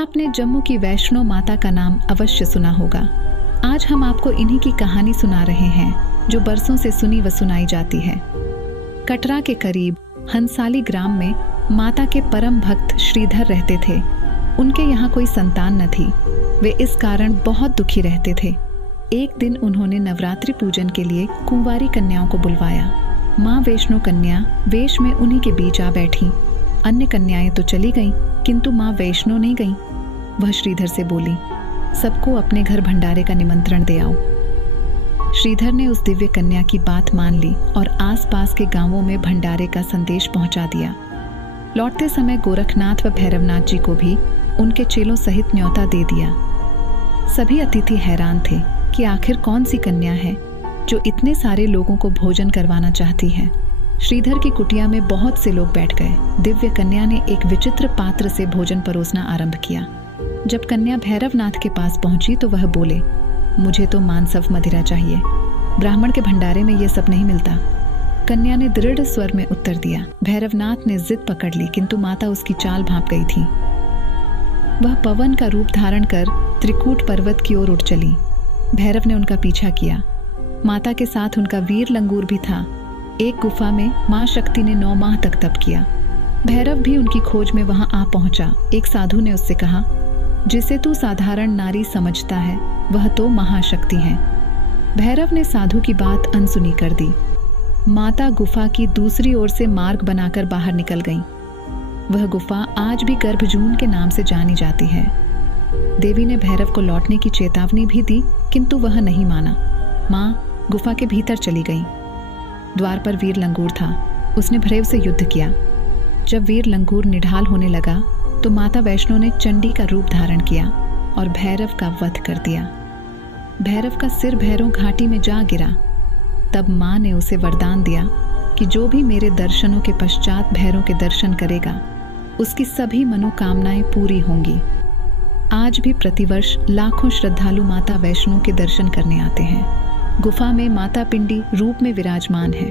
आपने जम्मू की वैष्णो माता का नाम अवश्य सुना होगा। आज हम आपको इन्हीं की कहानी सुना रहे हैं जो बरसों से सुनी व सुनाई जाती है। कटरा के करीब हंसाली ग्राम में माता के परम भक्त श्रीधर रहते थे। उनके यहाँ कोई संतान न थी। वे इस कारण बहुत दुखी रहते थे। एक दिन उन्होंने नवरात्रि पूजन के लिए कुंवारी कन्याओं को बुलवाया। माँ वैष्णो कन्या वेश में उन्हीं के बीच आ बैठी। अन्य कन्याएं तो चली गईं, किंतु माँ वैष्णो नहीं गईं। वह श्रीधर से बोली, सबको अपने घर भंडारे का निमंत्रण दे आओ। श्रीधर ने उस दिव्य कन्या की बात मान ली और आसपास के गांवों में भंडारे का संदेश पहुंचा दिया। लौटते समय गोरखनाथ व भैरवनाथ जी को भी उनके चेलों सहित न्योता दे दिया। सभी अतिथि हैरान थे कि आखिर कौन सी कन्या है जो इतने सारे लोगों को भोजन करवाना चाहती है। श्रीधर की कुटिया में बहुत से लोग बैठ गए। दिव्य कन्या ने एक विचित्र पात्र से भोजन परोसना आरंभ किया। जब कन्या भैरवनाथ के पास पहुंची तो वह बोले, मुझे तो मांसव मदिरा चाहिए, ब्राह्मण के भंडारे में यह सब नहीं मिलता। कन्या ने दृढ़ स्वर में उत्तर दिया। भैरवनाथ ने जिद पकड़ ली, किंतु माता उसकी चाल भांप गई थी। वह पवन का रूप धारण कर त्रिकूट पर्वत की ओर उठ चली। भैरव ने उनका पीछा किया। माता के साथ उनका वीर लंगूर भी था। एक गुफा में मां शक्ति ने 9 माह तक तप किया। भैरव भी उनकी खोज में वहां आ पहुंचा। एक साधु ने उससे कहा, जिसे तू साधारण नारी समझता है वह तो महाशक्ति है। भैरव ने साधु की बात अनसुनी कर दी। माता गुफा की दूसरी ओर से मार्ग बनाकर बाहर निकल गईं। वह गुफा आज भी गर्भजून के नाम से जानी जाती है। देवी ने भैरव को लौटने की चेतावनी भी दी, किंतु वह नहीं माना। मां गुफा के भीतर चली गई। द्वार पर वीर लंगूर था। उसने भैरव से युद्ध किया। जब वीर लंगूर निढाल होने लगा तो माता वैष्णो ने चंडी का रूप धारण किया और भैरव का वध कर दिया। भैरव का सिर भैरव घाटी में जा गिरा। तब मां ने उसे वरदान दिया कि जो भी मेरे दर्शनों के पश्चात भैरव के दर्शन करेगा उसकी सभी मनोकामनाएं पूरी होंगी। आज भी प्रतिवर्ष लाखों श्रद्धालु माता वैष्णो के दर्शन करने आते हैं। गुफा में माता पिंडी रूप में विराजमान है।